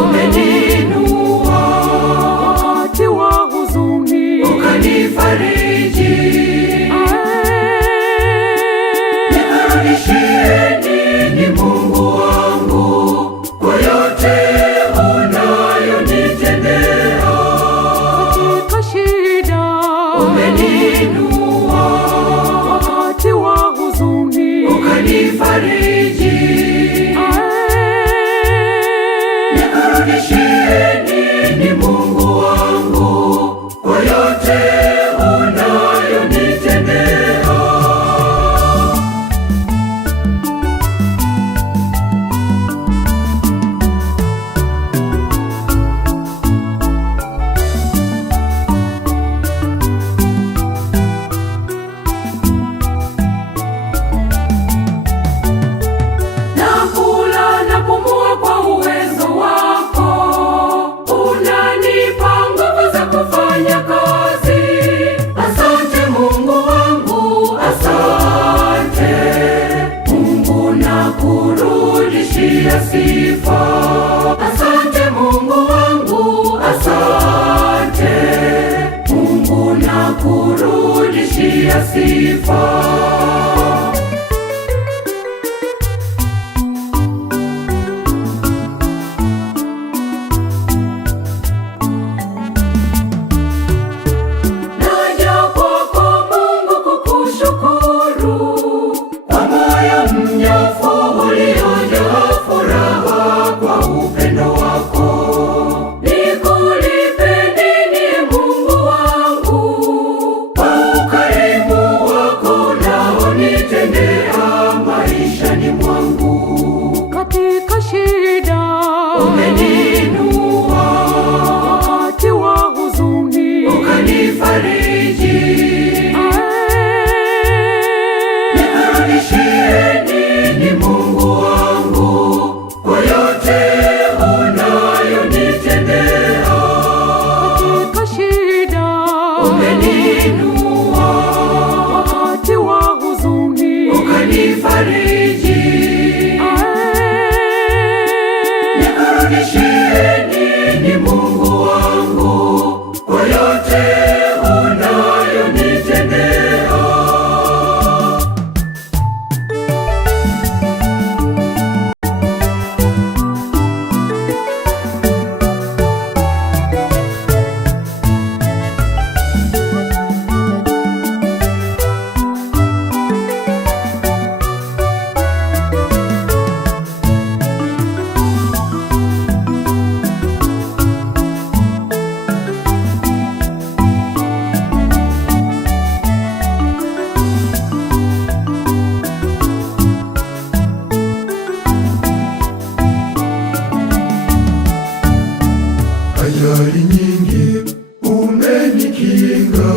Umeniinua wakati wa huzuni, ukanifariji. Nikurudishie nini Mungu wangu kwa yote unayonitendea? katika shida Umeniinua wakati wa huzuni, ukanifariji. Nikurudishie nini Mungu wangu kwa yote unayonitendea? Nakula napumua kwa uwezo wako, unanipa nguvu za kufanya kazi. Asante Mungu wangu, asante Mungu, nakurudishia sifa. Asante Mungu wangu, asante Mungu, nakurudishia sifa. Naja kwako Mungu kukushukuru kwa moyo mnyofu uliojaa furaha kwa upendo wako. Nikulipe nini Mungu wangu kwa ukarimu wako unaonitendea maishani mwangu. katika shida Umeniinua wakati wa huzuni, ukanifariji. Nikurudishie nini Mungu wangu kwa yote unayonitendea? katika shida Umeniinua wakati wa huzuni, ukanifariji. Nikurudishie nini Mungu wangu kwa yote unayonitendea? Ajali nyingi umenikinga,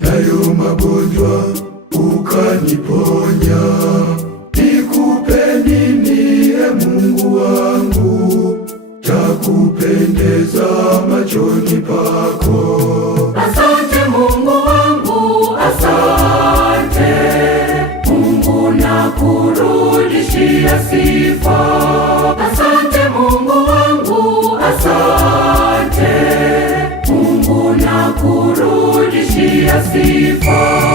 nayo magonjwa ukaniponya. Nikupe nini Mungu wangu cha kupendeza machoni pako? Asante Mungu wangu, asante Mungu, nakurudishia sifa. Asante Mungu wangu, asante Mungu, nakurudishia sifa.